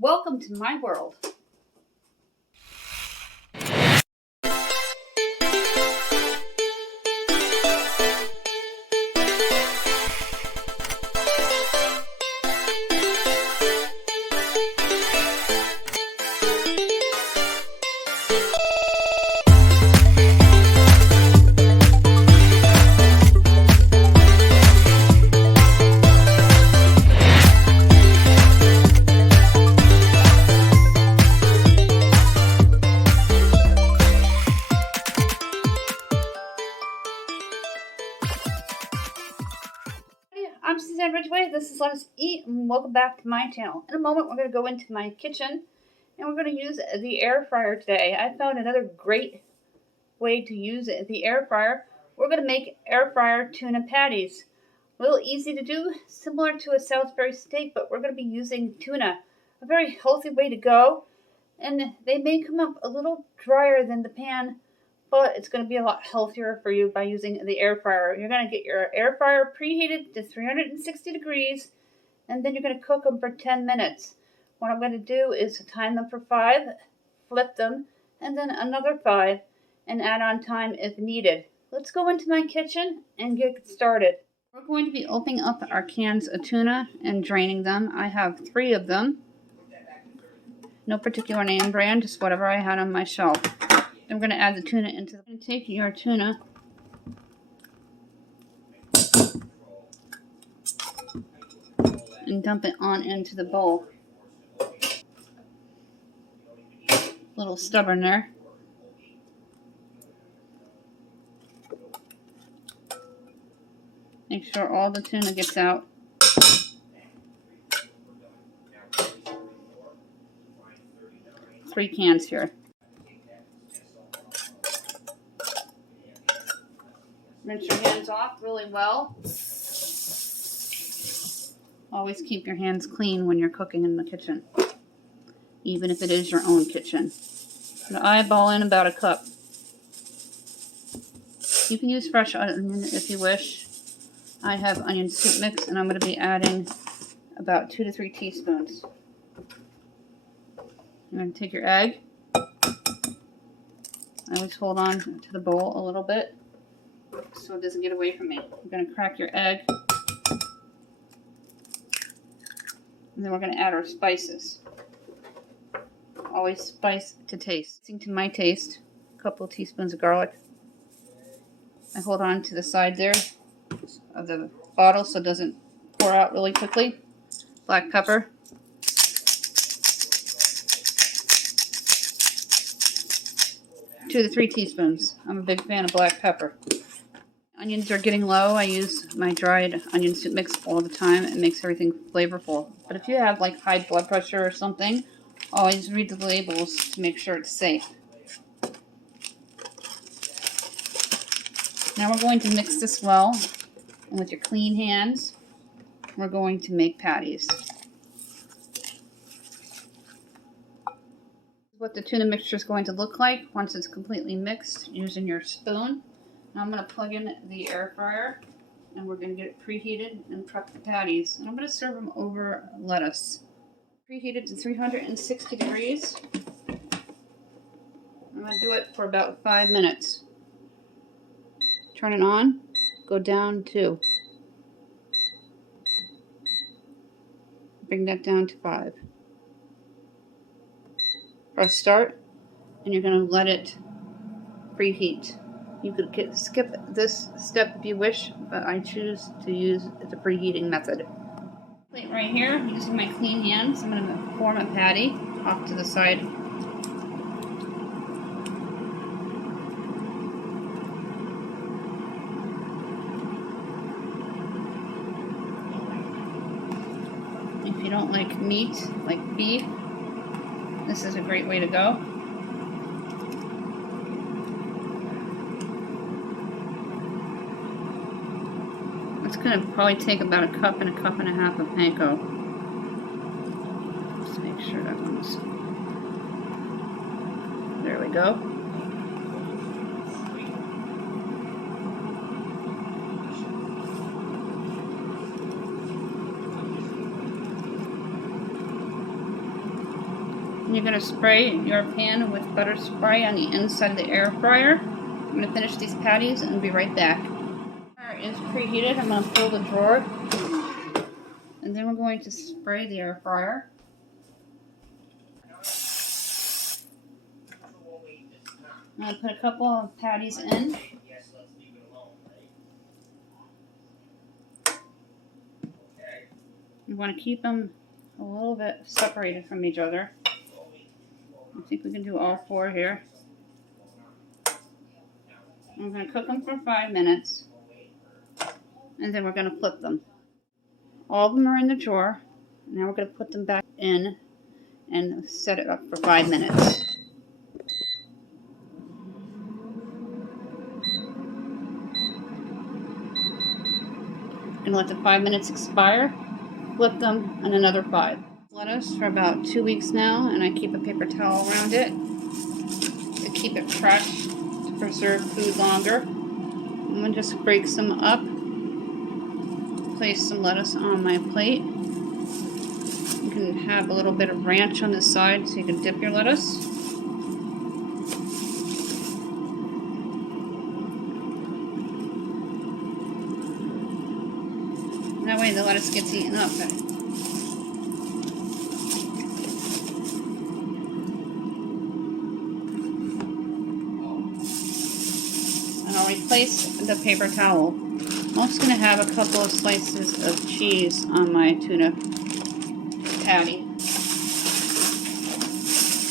Welcome to my world. I'm Suzanne Ridgway. This is Let Us Eat, and welcome back to my channel. In a moment, we're going to go into my kitchen, and we're going to use the air fryer today. I found another great way to use the air fryer. We're going to make air fryer tuna patties. A little easy to do, similar to a Salisbury steak, but we're going to be using tuna. A very healthy way to go, and they may come up a little drier than the pan, but it's going to be a lot healthier for you by using the air fryer. You're going to get your air fryer preheated to 360 degrees, and then you're going to cook them for 10 minutes. What I'm going to do is time them for 5, flip them, and then another 5, and add on time if needed. Let's go into my kitchen and get started. We're going to be opening up our cans of tuna and draining them. I have 3 of them. No particular name brand, just whatever I had on my shelf. Then we're going to add the tuna into the... Take your tuna and dump it on into the bowl. A little stubborn there. Make sure all the tuna gets out. Three cans here. Rinse your hands off really well. Always keep your hands clean when you're cooking in the kitchen, even if it is your own kitchen. I'm eyeball in about a cup. You can use fresh onion if you wish. I have onion soup mix, and I'm going to be adding about 2 to 3 teaspoons. You're going to take your egg. I always hold on to the bowl a little bit so it doesn't get away from me. You're going to crack your egg. And then we're going to add our spices. Always spice to taste. To my taste, a couple of teaspoons of garlic. I hold on to the side there of the bottle so it doesn't pour out really quickly. Black pepper. 2 to 3 teaspoons. I'm a big fan of black pepper. Onions are getting low. I use my dried onion soup mix all the time. It makes everything flavorful. But if you have like high blood pressure or something, always read the labels to make sure it's safe. Now we're going to mix this well. And with your clean hands, we're going to make patties. What the tuna mixture is going to look like once it's completely mixed using your spoon. Now I'm going to plug in the air fryer, and we're going to get it preheated and prep the patties. And I'm going to serve them over lettuce. Preheated to 360 degrees. I'm going to do it for about 5 minutes. Turn it on, go down 2. Bring that down to 5. Press start, and you're going to let it preheat. You could skip this step if you wish, but I choose to use the preheating method. Plate right here, using my clean hands, I'm going to form a patty off to the side. If you don't like meat, like beef, this is a great way to go. It's going to probably take about a cup and a half of panko. Just make sure that one's... There we go. And you're going to spray your pan with butter spray on the inside of the air fryer. I'm going to finish these patties and be right back. Air is preheated. I'm going to pull the drawer. And then we're going to spray the air fryer. I'm going to put a couple of patties in. You want to keep them a little bit separated from each other. I think we can do all 4 here. I'm going to cook them for 5 minutes. And then we're going to flip them. All of them are in the drawer. Now we're going to put them back in and set it up for 5 minutes. I'm going to let the 5 minutes expire. Flip them in another 5. Lettuce for about 2 weeks now, and I keep a paper towel around it to keep it fresh, to preserve food longer. I'm going to just break some up. Place some lettuce on my plate. You can have a little bit of ranch on the side so you can dip your lettuce. That way the lettuce gets eaten up. And I'll replace the paper towel. I'm also going to have a couple of slices of cheese on my tuna patty.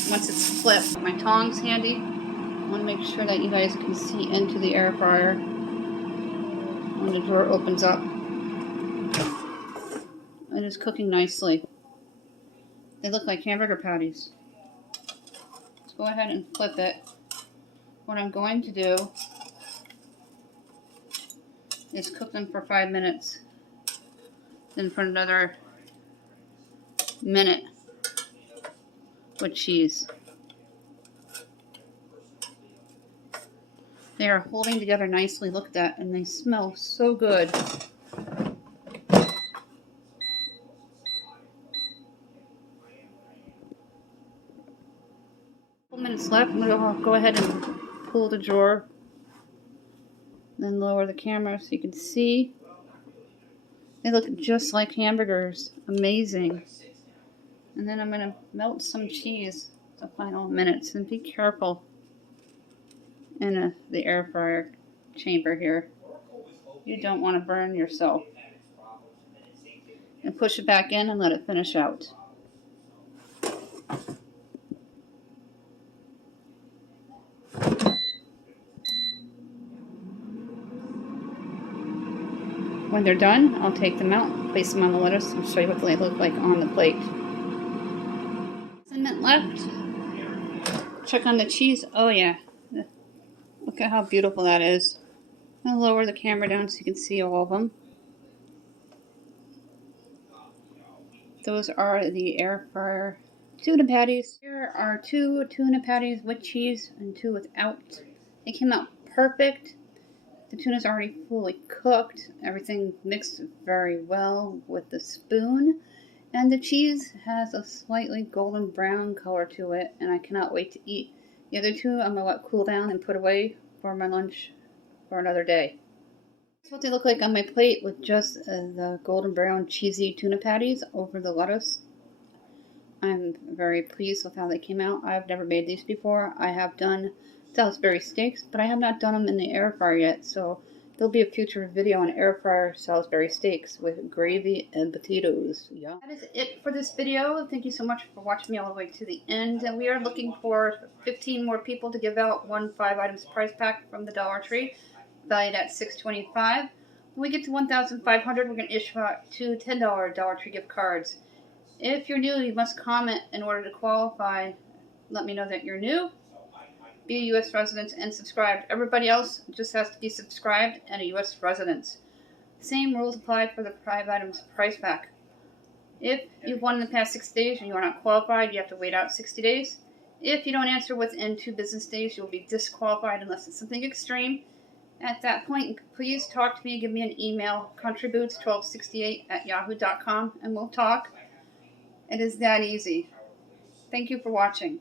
Once it's flipped, my tongs handy. I want to make sure that you guys can see into the air fryer when the drawer opens up. It is cooking nicely. They look like hamburger patties. Let's go ahead and flip it. What I'm going to do is cook them for 5 minutes. Then for another minute with cheese. They are holding together nicely. Look at that. And they smell so good. Minutes left. I'm going to go ahead and pull the drawer, then lower the camera so you can see. They look just like hamburgers. Amazing. And then I'm going to melt some cheese the final minutes, and be careful in the air fryer chamber here. You don't want to burn yourself. And push it back in and let it finish out. When they're done, I'll take them out, place them on the lettuce, and show you what they look like on the plate. 1 minute left. Check on the cheese. Oh yeah. Look at how beautiful that is. I'll lower the camera down so you can see all of them. Those are the air fryer tuna patties. Here are 2 tuna patties with cheese and 2 without. They came out perfect. The tuna's already fully cooked. Everything mixed very well with the spoon. And the cheese has a slightly golden brown color to it, and I cannot wait to eat. The other 2 I'm going to let cool down and put away for my lunch for another day. That's what they look like on my plate with just the golden brown cheesy tuna patties over the lettuce. I'm very pleased with how they came out. I've never made these before. I have done Salisbury steaks, but I have not done them in the air fryer yet, so there'll be a future video on air fryer Salisbury steaks with gravy and potatoes. Yeah. That is it for this video. Thank you so much for watching me all the way to the end. And we are looking for 15 more people to give out one 5 items prize pack from the Dollar Tree, valued at $6.25. When we get to 1,500, we're going to issue out 2 $10 Dollar Tree gift cards. If you're new, you must comment in order to qualify. Let me know that you're new. Be a U.S. resident and subscribed. Everybody else just has to be subscribed and a U.S. resident. Same rules apply for the 5 items price pack. If you've won in the past 6 days and you are not qualified, you have to wait out 60 days. If you don't answer within 2 business days, you'll be disqualified unless it's something extreme. At that point, please talk to me. Give me an email, countryboots1268@yahoo.com, and we'll talk. It is that easy. Thank you for watching.